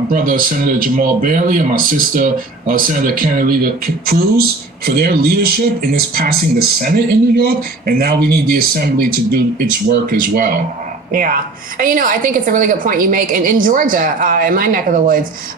brother, Senator Jamal Bailey, and my sister, Senator Kennedy Cruz, for their leadership in this passing the Senate in New York. And now we need the Assembly to do its work as well. Yeah. And, I think it's a really good point you make. And in Georgia, in my neck of the woods,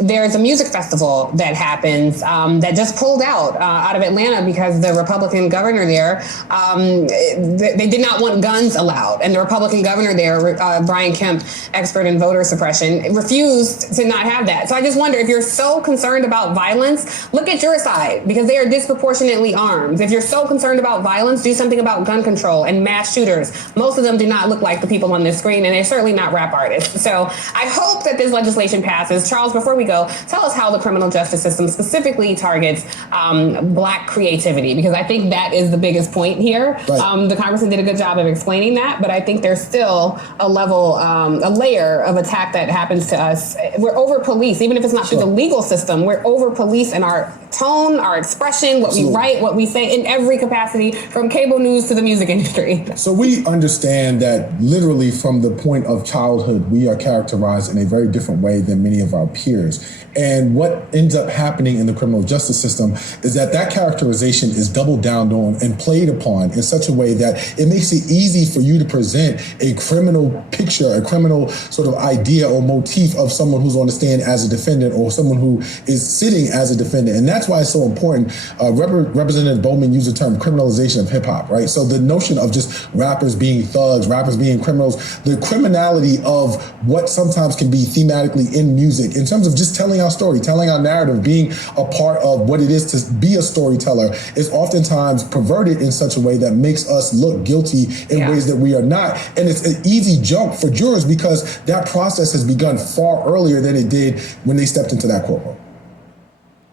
there's a music festival that happens that just pulled out of Atlanta because the Republican governor there, they did not want guns allowed. And the Republican governor there, Brian Kemp, expert in voter suppression, refused to not have that. So I just wonder, if you're so concerned about violence, look at your side, because they are disproportionately armed. If you're so concerned about violence, do something about gun control and mass shooters. Most of them do not look like the people on this screen, and they're certainly not rap artists. So I hope that this legislation passes. Charles, before we go, tell us how the criminal justice system specifically targets Black creativity, because I think that is the biggest point here. Right. The congressman did a good job of explaining that, but I think there's still a layer of attack that happens to us. We're over-policed, even if it's not through the legal system. We're over-policed in our tone, our expression, what we write, what we say, in every capacity, from cable news to the music industry. So we understand that literally from the point of childhood, we are characterized in a very different way than many of our peers. And what ends up happening in the criminal justice system is that characterization is doubled down on and played upon in such a way that it makes it easy for you to present a criminal picture, a criminal sort of idea or motif of someone who's on the stand as a defendant or someone who is sitting as a defendant. And that's why it's so important. Representative Bowman used the term criminalization of hip hop, right? So the notion of just rappers being thugs, rappers being criminals, the criminality of what sometimes can be thematically in music in terms of just telling our story, telling our narrative, being a part of what it is to be a storyteller is oftentimes perverted in such a way that makes us look guilty in ways that we are not. And it's an easy jump for jurors because that process has begun far earlier than it did when they stepped into that courtroom.